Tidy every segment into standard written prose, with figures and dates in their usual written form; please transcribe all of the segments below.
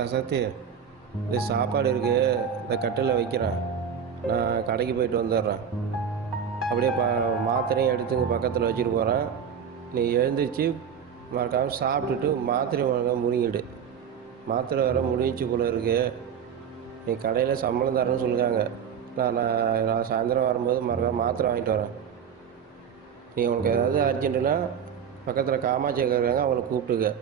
ரசத்தி இது சாப்பாடு இருக்குது, இந்த கட்டில் வைக்கிறேன். நான் கடைக்கு போயிட்டு வந்துடுறேன். அப்படியே மாத்திரையும் எடுத்து இங்கே பக்கத்தில் வச்சுட்டு போகிறேன். நீ எழுந்திரிச்சு மறக்காமல் சாப்பிட்டுட்டு மாத்திரை மறக்காம முழுங்கிடு. மாத்திரை வேறு முடிஞ்சு போல இருக்கு. நீ கடையில் சம்பளம் தரேன்னு சொல்லிருக்காங்க. நான் சாயந்தரம் வரும்போது மறக்காம மாத்திரை வாங்கிட்டு வரேன். நீ உனக்கு ஏதாவது அர்ஜென்ட்டுன்னா பக்கத்தில் காமாட்சி இருக்காங்க, அவளை கூப்பிட்டுக்க.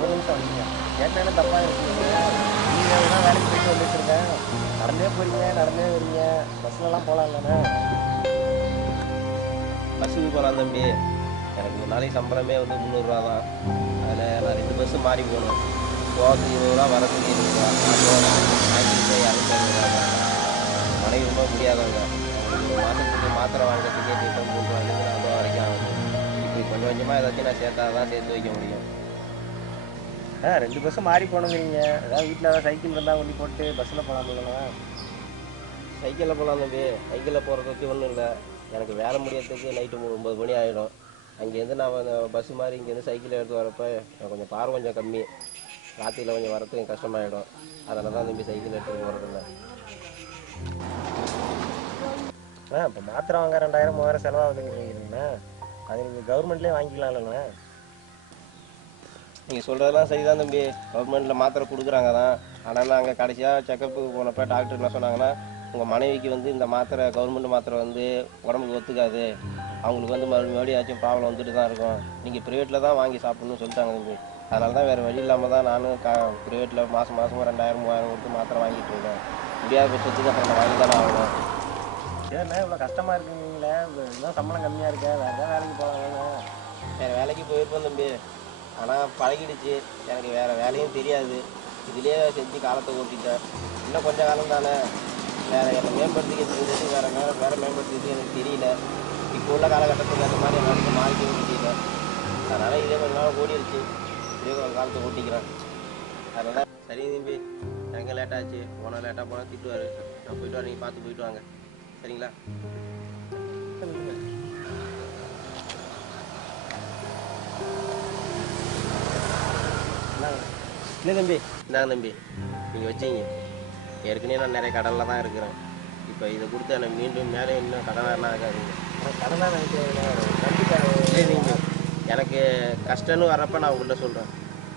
ஒரு நிமிஷம் வந்துங்க. கேட்டேன்னு தப்பாக இருக்கீங்க. நீங்கள் எதுனா வேலைக்கு போயிட்டு வந்துட்டுருக்கேன். நடந்தே போகிறீங்க, நடந்தே வரீங்க. பஸ்லலாம் போகலாம் இல்லைண்ணே? பஸ்ஸுக்கு போகலாம் தம்பி. எனக்கு ஒரு நாளைக்கு சம்பளமே வந்து 300 தான். அதில் நான் 2 பஸ்ஸு மாறி போகணும். போகிறதுக்கு 20 ரூபா, வரதுக்கு 20 ரூபா. நான் போகிறேன். வாங்கிட்டு 250 மனைவி ரொம்ப முடியாதவங்க. ஒரு மாதத்துக்கு மாத்திரை வாங்குறதுக்கே டிஃபன் 3 ரூபாய்க்கு 4 ரூபா வரைக்கும் ஆகுது. இப்படி கொஞ்சம் கொஞ்சமாக ஏதாச்சும் நான் சேர்த்தா தான் சேர்த்து வைக்க முடியும். 2 பஸ்ஸு மாறி போகணுங்கிறீங்க. ஏதாவது வீட்டில் ஏதாவது சைக்கிள் இருந்தால் ஒன்றி போட்டு பஸ்ஸில் போகலாம் இல்லைண்ணா? சைக்கிளில் போகலாம் தம்பி. சைக்கிளில் போகிறதுக்கு ஒன்றும் இல்லை. எனக்கு வேலை முடியறதுக்கு நைட்டு 9 மணி ஆகிடும். அங்கேருந்து நான் பஸ்ஸு மாதிரி இங்கேருந்து சைக்கிள் எடுத்து வரப்போ எனக்கு கொஞ்சம் பார்வை கொஞ்சம் கம்மி. ராத்திரியில் கொஞ்சம் வரத்துக்கு கஷ்டமாயிடும். அதனால தான் தம்பி சைக்கிள் எடுத்துகிட்டு போகிறதில்ல. இப்போ மாத்திரை வாங்க 2000 3000 செலவாகுதுங்கிறீங்கண்ணா. அது நீங்கள் கவர்மெண்ட்லேயே வாங்கிக்கலாம் இல்லைண்ணா? நீங்கள் சொல்கிறதெல்லாம் சரிதான் தம்பி. கவர்மெண்ட்டில் மாத்திரை கொடுக்குறாங்க தான். ஆனால் நாங்கள் கடைசியாக செக்கப்புக்கு போனப்போ டாக்டர் என்ன சொன்னாங்கன்னா, உங்கள் மனைவிக்கு வந்து இந்த மாத்திரை கவர்மெண்ட் மாத்திரை வந்து உடம்புக்கு ஒத்துக்காது. அவங்களுக்கு வந்து மறுபடியும் ப்ராப்ளம் வந்துட்டு தான் இருக்கும். நீங்கள் ப்ரைவேட்டில் தான் வாங்கி சாப்பிட்ணுன்னு சொல்லிட்டாங்க தம்பி. அதனால தான் வேறு வழி இல்லாமல் தான் நானும் ப்ரைவேட்டில் மாதம் 2000 3000 கொடுத்து மாத்திரை வாங்கிட்டு இருக்கேன். முடியாத பட்சத்துக்கு அப்புறம் நான் வாங்கி தானே ஆகணும். சரிண்ணா, இவ்வளோ கஷ்டமாக இருக்குங்களே. இன்னும் சம்பளம் கம்மியாக இருக்கா? வேறு ஏதாவது வேலைக்கு போகலாம்ண்ணா? வேறு வேலைக்கு போயிருப்பேன் தம்பி. ஆனால் பழகிடுச்சு. எனக்கு வேறு வேலையும் தெரியாது. இதிலே செஞ்சு காலத்தை ஓட்டிட்டேன். இன்னும் கொஞ்சம் காலம் தானே. வேறு என்னை மேம்படுத்திக்கிறது வேறு மேம்படுத்திக்கிறது எனக்கு தெரியல. இப்போ உள்ள காலகட்டத்துக்கு அந்த மாதிரி என்னால மாறிக்கவே முடியல. அதனால் இதே கொஞ்ச நாள் ஓடிடுச்சு. இதே ஒரு காலத்தை ஓட்டிக்கிறேன். அதனால் சரி தம்பி, எனக்கு லேட்டாச்சு. போனால் லேட்டாக போனால் திட்டுவார். நான் போயிட்டு வரேன், நீங்கள் பார்த்து போயிட்டு வாங்க. சரிங்களா? இல்லை தம்பி, இந்தாங்க தம்பி, நீங்கள் வச்சிங்க. ஏற்கனவே நான் நிறைய கடனில் தான் இருக்கிறேன். இப்போ இதை கொடுத்து எனக்கு மீண்டும் மேலே இன்னும் கடனாக ஆகாதுங்க. கடனாக இல்லை நீங்கள் எனக்கு கஷ்டம்னு வரப்போ நான் உங்கள்கிட்ட சொல்கிறேன்.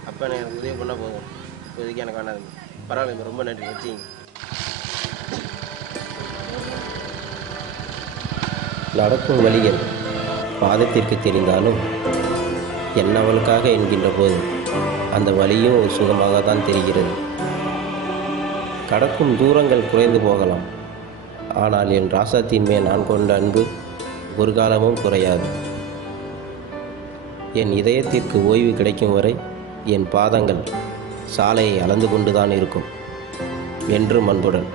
அப்போ எனக்கு உதவி பண்ணால் போதும். இப்போதைக்கு எனக்கு வேணாதுங்க. பரவாயில்ல, ரொம்ப நன்றி. வச்சிங்க. நடக்கும் வழிகள் பாதத்திற்கு தெரிந்தாலும் என்னவளுக்காக என்கின்ற போது அந்த வழியும் ஒரு சுகமாக தான் தெரிகிறது. கடக்கும் தூரங்கள் குறைந்து போகலாம், ஆனால் என் ராசாத்தின் மேல் நான் கொண்ட அன்பு ஒரு காலமும் குறையாது. என் இதயத்திற்கு ஓய்வு கிடைக்கும் வரை என் பாதங்கள் சாலையை அளந்து கொண்டுதான் இருக்கும். என்றும் அன்புடன்.